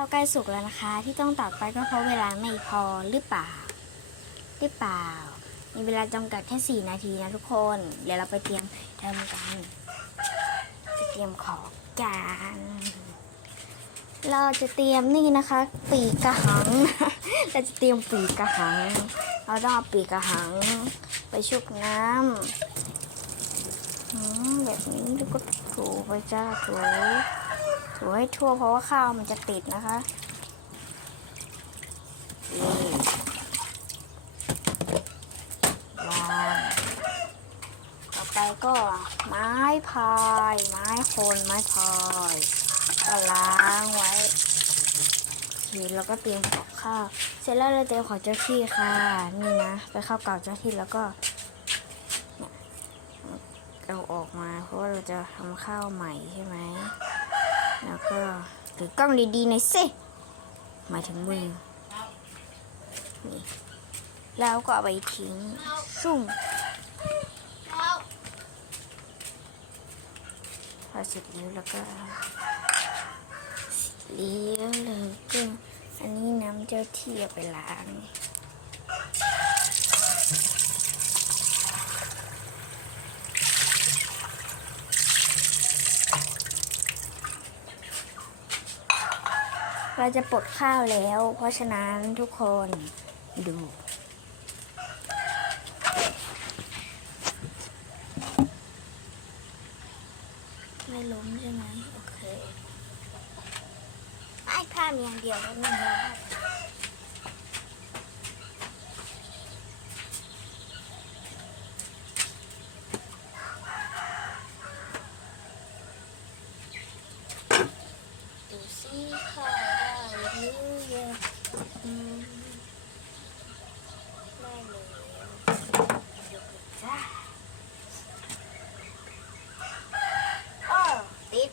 าวใกล้สุกแล้วนะคะ ที่ต้องตักไปก็เพราะเวลาไม่พอหรือเปล่า หรือเปล่า มีเวลาจำกัดแค่ 4 นาทีนะทุกคน เดี๋ยวเราไปเตรียมทำกันจะเตรียมของกันเราจะเตรียมนี่นะคะ ปีกกระหัง เราจะเตรียมปีกกระหัง เราต้องเอาปีกกระหัง ไปชุบน้ำแบบนี้แล้วก็ถูไปจ้าถู ถูให้ทั่วเพราะว่าข้าวมันจะติดนะคะนี่วางต่อไปก็ไม้พาย ไม้คนไม้พายก็ล้างไว้ทีแล้วก็เตรียมกับข้าว เสร็จแล้วเราเตรียมของเจ้าที่ค่ะ นี่นะ ไปเข้าเก่าเจ้าที่แล้วก็เนี่ยเอาออกมาเพราะว่าเราจะทำข้าวใหม่ใช่ไหม แล้วก็ถือกล้องดีๆหน่อยสิหมายถึงมือนี่แล้วก็เอาไปทิ้งซุ่มพอเสร็จแล้วแล้วก็เสร็จแล้วแล้วก็อันนี้น้ำเจ้าที่เอาไปล้าง เราจะปลดข้าวแล้ว เพราะฉะนั้นทุกคนดูไม่ล้มใช่ไหมโอเคไอ้ผ้ามีอย่างเดียวก็ไม่ล้ดูสิข้าวได้หรือยังอืมได้แล้วยกเลยจ้าอ้อติด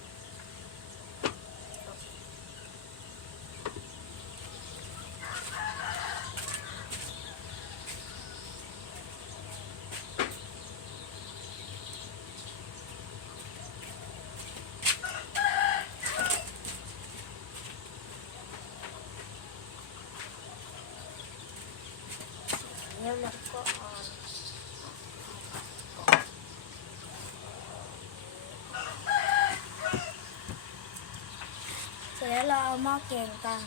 แล้วเราก็เอนเสร็จแล้วเราเอาหม้อแกงกัน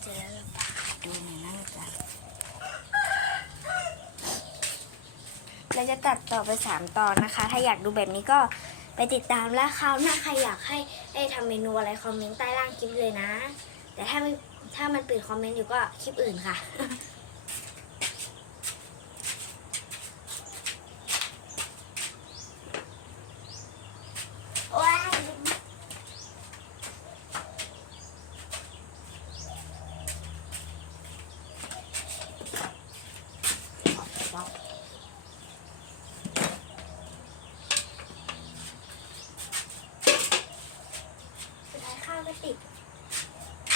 เสร็จแล้วเราดูหน่อยนะจ๊ะ เราจะตัดต่อไป 3 ตอนนะคะ ถ้าอยากดูแบบนี้ก็ไปติดตามแล้วคราวหน้าใครอยากให้ได้ทำเมนูอะไรคอมเมนต์ใต้ล่างคลิปเลยนะ แต่ถ้าไม่ถ้ามันปิดคอมเมนต์อยู่ก็คลิปอื่นค่ะ ว้ายว้าวสุด ท้ายข้าวก็ติด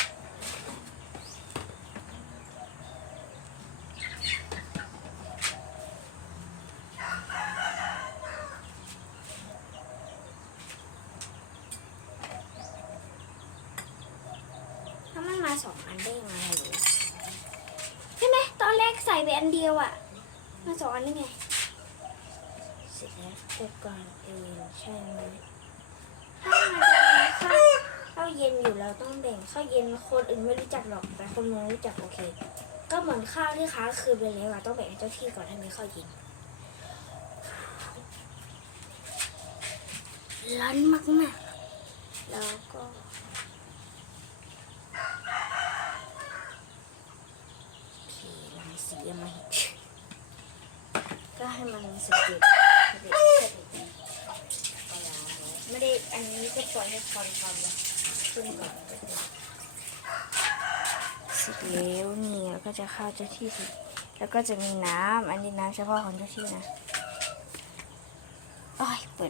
ถ้ามันมาสองอันได้ยังไงวะใช่ไหมตอนแรกใส่ไปอันเดียวอะมาสองอันได้ไงเสร็จแล้วแต่ก่อนเองใช่ไหมถ้ามันจะมีข้าวข้าวเย็นอยู่เราต้องแบ่งข้าวเย็นคนอื่นไม่รู้จักหรอกแต่คนเมืองรู้จักโอเค ก็เหมือนข้าวที่ค้างคืนไปแล้วอะต้องแบ่งให้เจ้าที่ก่อนให้มีข้าวเย็นร้อนมากๆ แล้วก็โอเครังสียังไม่ก็ให้มันสเก็ตสเก็ตสเก็ตเอาล้างไม่ได้ อันนี้ก็ปล่อยให้คอนทำแล้ว สีเสร็จแล้วนี่แล้วก็จะเข้าเจ้าที่สิแล้วก็จะมีน้ำอันนี้น้ำเฉพาะของเจ้าที่นะโอ้ยเปิด